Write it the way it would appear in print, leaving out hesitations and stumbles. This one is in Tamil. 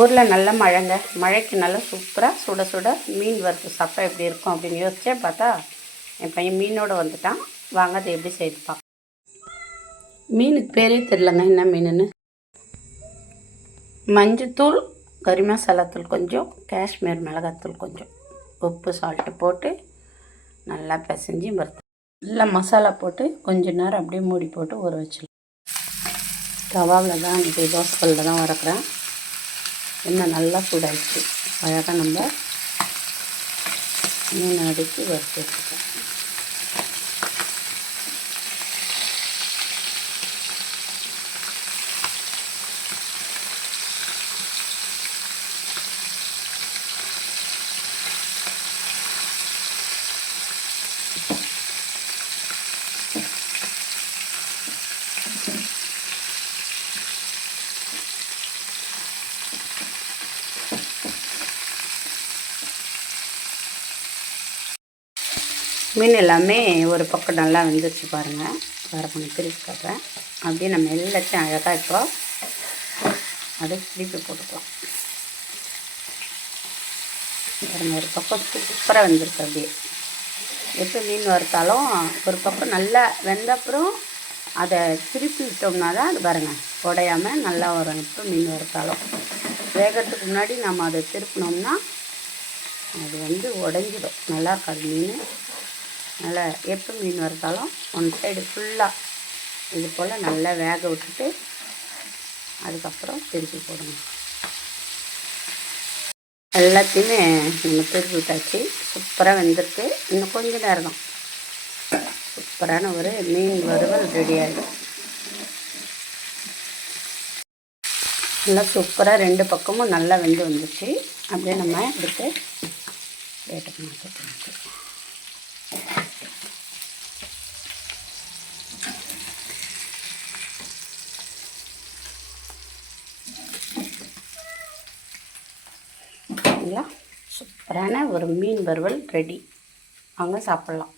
ஊரில் நல்ல மழைங்க. மழைக்கு நல்லா சூப்பராக சுட சுட மீன் வறுத்து சாப்பிட்டா எப்படி இருக்கும் அப்படின்னு யோசிச்சே பார்த்தா என் பையன் மீனோடு வந்துட்டான். வாங்க அதை எப்படி செய்து பார்க்க. மீனுக்கு பேரே தெரிலங்க என்ன மீனுன்னு. மஞ்சத்தூள், கறி மசாலாத்தூள் கொஞ்சம், காஷ்மீர் மிளகாத்தூள் கொஞ்சம், உப்பு சால்ட்டு போட்டு நல்லா பிசைஞ்சு வறுத்து நல்லா மசாலா போட்டு கொஞ்ச நேரம் அப்படியே மூடி போட்டு ஊற வச்சிடலாம். தவாவில் தான் இன்றைக்கி தோசைக்கல்லில் தான் வறுக்கிறேன். எண்ணெய் நல்லா சூடாகிடுச்சு. அழகாக நம்ம மீன் அடுக்கி வறுத்து வச்சுக்கலாம். மீன் எல்லாமே ஒரு பக்கம் நல்லா வெந்துருச்சு பாருங்கள். வேறு கொஞ்சம் திருப்பி காட்டுறேன். அப்படியே நம்ம எல்லாத்தையும் அழகாக இப்போ அதை திருப்பி போட்டுக்கலாம். பாருங்கள், ஒரு பக்கம் சூப்பராக வெந்திருக்கு. அப்படியே எப்போ மீன் வறுத்தாலும் ஒரு பக்கம் நல்லா வெந்த அப்புறம் அதை திருப்பி விட்டோம்னா தான் அது பாருங்கள் உடையாமல் நல்லா வரும். இப்போ மீன் வறுத்தாலும் வேகிறதுக்கு முன்னாடி நம்ம அதை திருப்பினோம்னா அது உடைஞ்சிடும், நல்லா இருக்காது மீன். நல்லா எப்போ மீன் வறுத்தாலும் ஒன் சைடு ஃபுல்லாக இது போல் நல்லா வேக விட்டுட்டு அதுக்கப்புறம் திருப்பி போடுங்க. எல்லாத்தையுமே நம்ம திருப்பி விட்டாச்சு. சூப்பராக வெந்திருக்கு. இன்னும் கொஞ்சம் நேரம் தான் சூப்பரான ஒரு மீன் வறுவல் ரெடி ஆகிடும். நல்லா சூப்பராக ரெண்டு பக்கமும் நல்லா வெந்து வந்துச்சு. அப்படியே நம்ம எடுத்து வேட்டுக்கு மாற்றிக்கலாம். சூப்பரான ஒரு மீன் வறுவல் ரெடி. அவங்க சாப்பிட்லாம்.